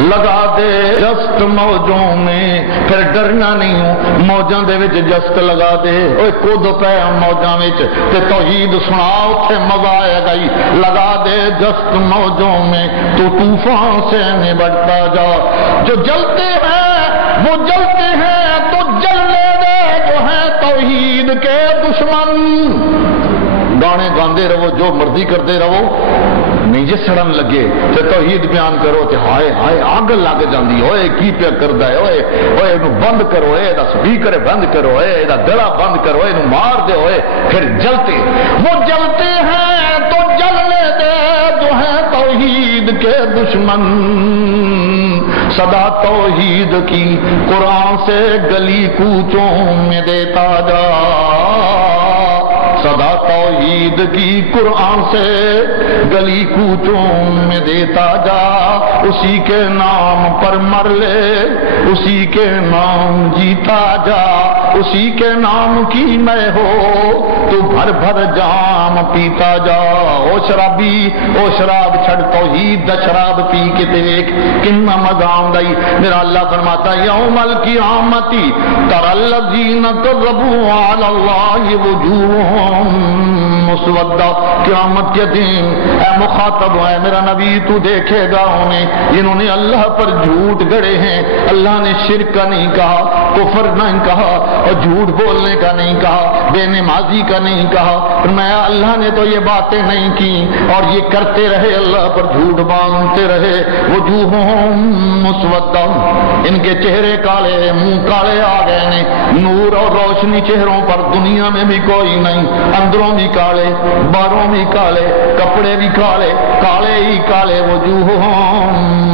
لگا دے جست موجوں میں، پھر ڈرنا نہیں ہوں موجاں دے وچ جست لگا دے، اوے کود پے موجاں وچ تے توحید سنا اوتھے مزہ آئے گا، لگا دے جست موجوں میں تو طوفان سے نبٹتا جا، جو جلتے ہیں وہ جلتے ہیں تو جلنے دے جو ہیں توحید کے دشمن۔ گانے گاندے رہو، جو مرضی کرتے رہو، نہیں جی سڑن لگے تے توحید بیان کرو تے ہائے ہائے اگ لگ جاندی، ہوئے کی پیا کردا ہے، ہوئے ہوئے اینو بند کرو، اے دا سپیکر بند کرو، اے دا گلا بند کرو، اینو مار دے، ہوئے پھر جلتے، وہ جلتے ہیں تو جلنے دے جو ہیں توحید کے دشمن۔ صدا توحید کی قرآن سے گلی کوچوں میں دیتا جا، صدا توحید کی قرآن سے گلی کوچوں میں دیتا جا، اسی کے نام پر مر لے، اسی کے نام جیتا جا، اسی کے نام کی میں ہو تو بھر بھر جام پیتا جا۔ او شرابی او شراب چھڑ توحید دا شراب پی کے دیکھ کنا مزہ آندائی۔ میرا اللہ فرماتا یوم القیامت تری الذین کذبوا علی اللہ وجوہہم مسودہ، قیامت کے دن اے مخاطب ہے میرا نبی تو دیکھے گا انہیں جنہوں نے اللہ پر جھوٹ گڑے ہیں، اللہ نے شرک کا نہیں کہا، کفر نہیں کہا، اور جھوٹ بولنے کا نہیں کہا، بے نمازی کا نہیں کہا، فرمایا اللہ نے تو یہ باتیں نہیں کی اور یہ کرتے رہے، اللہ پر جھوٹ باندھتے رہے۔ وجوہہم مسودہ، ان کے چہرے کالے، منہ کالے آ گئے نے، نور اور روشنی چہروں پر دنیا میں بھی کوئی نہیں، اندروں بھی کالے، باہروں بھی کالے، کپڑے بھی کالے، کالے ہی کالے۔ وجوہہم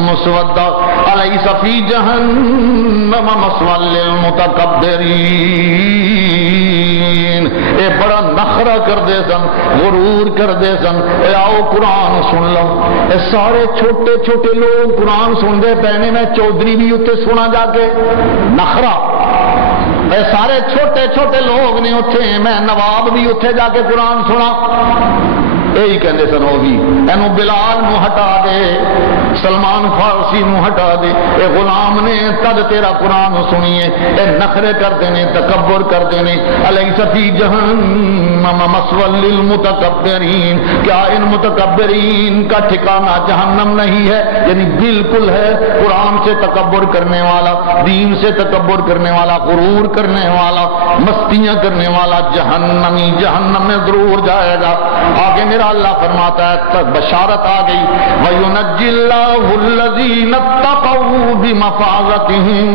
مسودہ الیس فی جہنم مثوی للمتکبرین، اے بڑا نخرہ کر دے سن، غرور کر دے سن۔ اے آؤ قرآن سن لو، اے سارے چھوٹے چھوٹے لوگ قرآن سن دے پہنے، میں چودھری بھی اتنے سنا جا کے نخرہ، اے سارے چھوٹے چھوٹے لوگ نے اتنے، میں نواب بھی اتنے جا کے قرآن سنا۔ یہی کہندے سن وہ بھی، اینو بلال نو ہٹا دے، سلمان فارسی نو ہٹا دے، اے غلام نے تد تیرا قرآن سنیے، اے نخرے کرتے نے، تکبر کرتے نے۔ الیس فی جہنم مثوی للمتکبرین، کیا ان متکبرین کا ٹھکانہ جہنم نہیں ہے؟ یعنی بالکل ہے، قرآن سے تکبر کرنے والا، دین سے تکبر کرنے والا، غرور کرنے والا، مستیاں کرنے والا جہنمی، جہنم میں ضرور جائے گا۔ آگے میرا اللہ فرماتا ہے، بشارت آ گئی، وَيُنَجِّي اللَّهُ الَّذِينَ اتَّقَوْا بِمَفَازَتِهِمْ،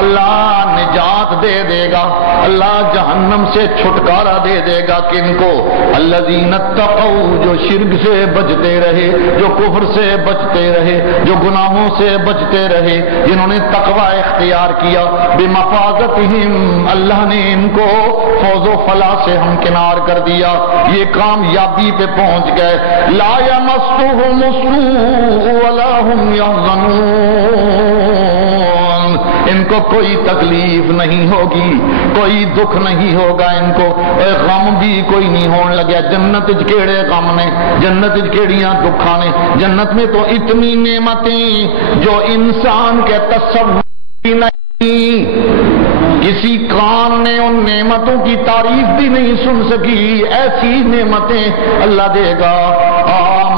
اللہ نجات دے دے گا، اللہ جہنم سے چھٹکارا دے دے گا کن کو؟ الذین اتقوا، جو شرک سے بچتے رہے، جو کفر سے بچتے رہے، جو گناہوں سے بچتے رہے، جنہوں نے تقوی اختیار کیا، بمفازتہم، اللہ نے ان کو فوز و فلاح سے ہمکنار کر دیا، یہ کامیابی پہ پہنچ گئے۔ لا یمسہم السوء ولا ہم یحزنون، ان کو کوئی تکلیف نہیں ہوگی، کوئی دکھ نہیں ہوگا ان کو، غم بھی کوئی نہیں ہونے لگا۔ جنت کیڑے غم نے، جنت کیڑیاں دکھاں نے، جنت میں تو اتنی نعمتیں جو انسان کے تصور بھی نہیں، کسی کان نے ان نعمتوں کی تعریف بھی نہیں سن سکی، ایسی نعمتیں اللہ دے گا۔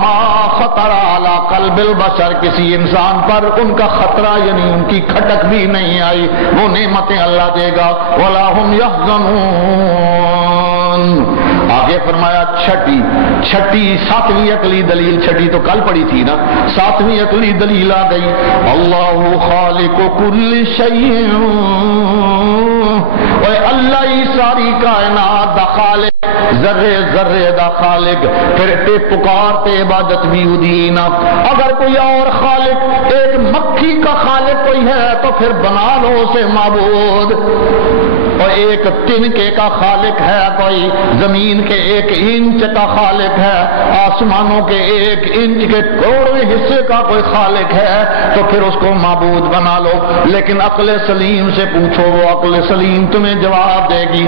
ما خطر علی قلب البشر، کسی انسان پر ان کا خطرہ یعنی ان کی کھٹک بھی نہیں آئی، وہ نعمتیں اللہ دے گا۔ ولا هم يحزنون، آگے فرمایا چھٹی ساتویں عقلی دلیل، چھٹی تو کل پڑھی تھی نا، ساتویں عقلی دلیل آ گئی، اللہ خالق کل شیء، اور اللہ ہی ساری کائنات دا خالق، ذرے ذرے دا خالق، پھر تے پکار تے عبادت بھی ادینا۔ اگر کوئی اور خالق، ایک مکھی کا خالق کوئی ہے تو پھر بنا لو اسے معبود، اور ایک تنکے کا خالق ہے کوئی، زمین کے 1 انچ کا خالق ہے، آسمانوں کے 1 انچ کے کروڑویں حصے کا کوئی خالق ہے تو پھر اس کو معبود بنا لو۔ لیکن عقل سلیم سے پوچھو، وہ عقل سلیم تمہیں جواب دے گی۔